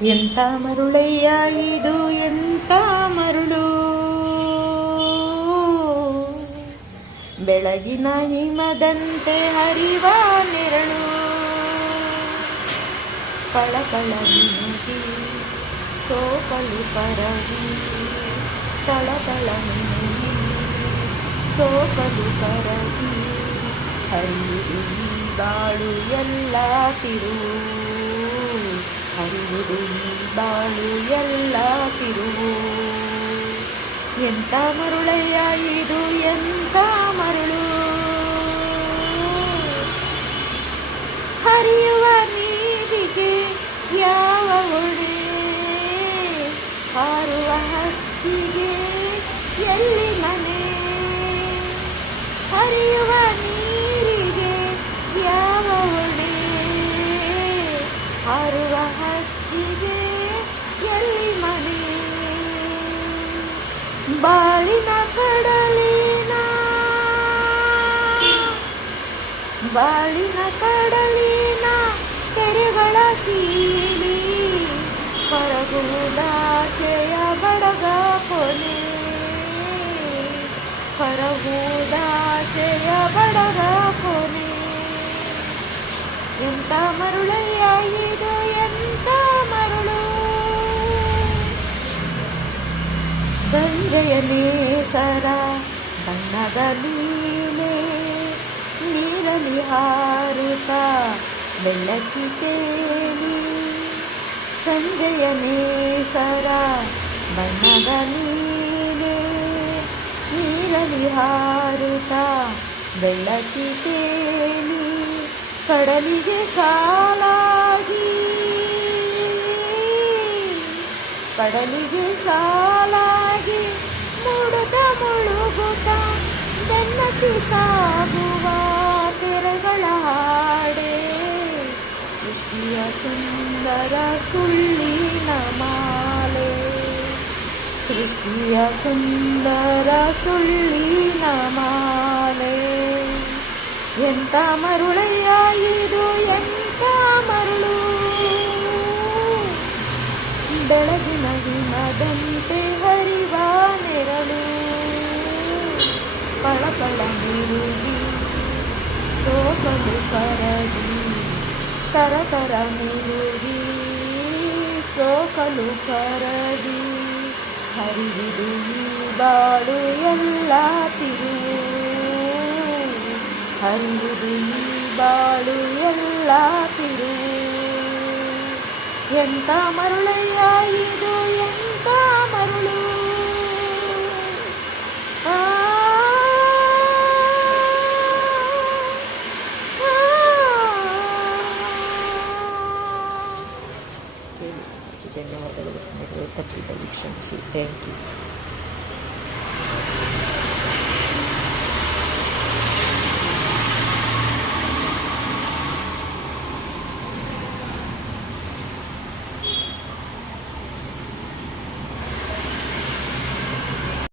ಎಂಥ ಮರುಳಯ್ಯ ಇದು ಎಂಥ ಮರುಳು, ಬೆಳಗಿನ ಹಿಮದಂತೆ ಹರಿವ ನೆರಳು, ಪಳಪಳ ಮಿನುಗಿ ಸೋಕಲು ಪರವಿ, ತಳಪಳ ಮಿನುಗಿ ಸೋಕಲು ಪರವಿ, ಹರಿಯುವುದು ಈ ಬಾಳು ಎಲ್ಲ ತಿರುವು, ಹರಿಯುವುದು ಈ ಬಾಳು ಎಲ್ಲ ತಿರುವು. ಎಂಥ ಮರುಳಯ್ಯ ಇದು ಎಂಥ ಮರುಳು, ಹರಿಯುವ ನೀರಿಗೆ ಯಾವ ಹೊಡೆ, ಹಾರುವ ಹಕ್ಕಿಗೆ ಎಲ್ಲಿ ಮನೆ, ಹರಿಯುವ ನೀರಿಗೆ ಯಾವ ಹೊಡೆ, ಹಾರುವ ಹಕ್ಕಿಗೆ ಎಲ್ಲಿ ಮನೆ. ಬಾಳಿನ ಕಡಲಿನ ಕಡಲಿನ ತೆರೆಗಳ ಸೀಳಿ, ಕರಗುವುದಾಚೆಯ ಬಡಗ ಕೊನೆ, ಕರಗುವುದಾಚೆಯ ಬಡಗ ಕೊನೆ. ಎಂಥ ಮರುಳಯ್ಯ ಇದು ಎಂಥ ಮರುಳು, ಸಂಜೆಯ ನೇಸರ ಬಣ್ಣದ ಲೀಲೆ, ನೀರಲಿ ಹಾರುತ್ತ ಬೆಳಕಿ ತೇಲಿ, ಸಂಜೆಯ ನೇಸರ ಬಣ್ಣದ ಲೀಲೆ, ನೀರಲಿ ಹಾರುತ್ತ ಬೆಳಕಿ ತೇಲಿ, ಕಡಲಿಗೆ ಸಾಲಾಗಿ, ಕಡಲಿಗೆ ಸಾಲಾಗಿ ಮುಡುತ್ತ ಮುಳುಗುತ್ತ ಬೆನ್ನತ್ತಿ ಸಾಗುವ ತೆರೆಗಳ ಹಾಡೆ, ಸೃಷ್ಟಿಯ ಸುಂದರ ಸುಳ್ಳಿನ ಮಾಲೆ, ಸೃಷ್ಟಿಯ ಸುಂದರ ಸುಳ್ಳಿನ ಮಾಲೆ. ಎಂಥ ಮರುಳಯ್ಯ ಇದು ಎಂಥ ಮರುಳು, ಬೆಳಗಿನ ಹಿಮದಂತೆ ಹರಿವ ನೆರಳು, ಪಳಪಳ ಮಿರುಗಿ ಸೋಕಲು ಪರವಿ, ತರತರ ಮಿರುಗಿ ಸೋಕಲು ಪರವಿ, ಹರಿಯುವುದು ಈ ಬಾಳು ಎಲ್ಲ ತಿರುವು, ಹರಿಯುವುದು ಈ ಬಾಳು ಎಲ್ಲ ತಿರುವು. ಎಂಥ ಮರುಳಯ್ಯ ಇದು ಎಂಥ ಮರುಳು, ಧನ್ಯವಾದಗಳು ಸ್ನೇಹಿತರೆ, ತಪ್ಪಿದಲ್ಲಿ ಕ್ಷಮಿಸಿ. Thank you.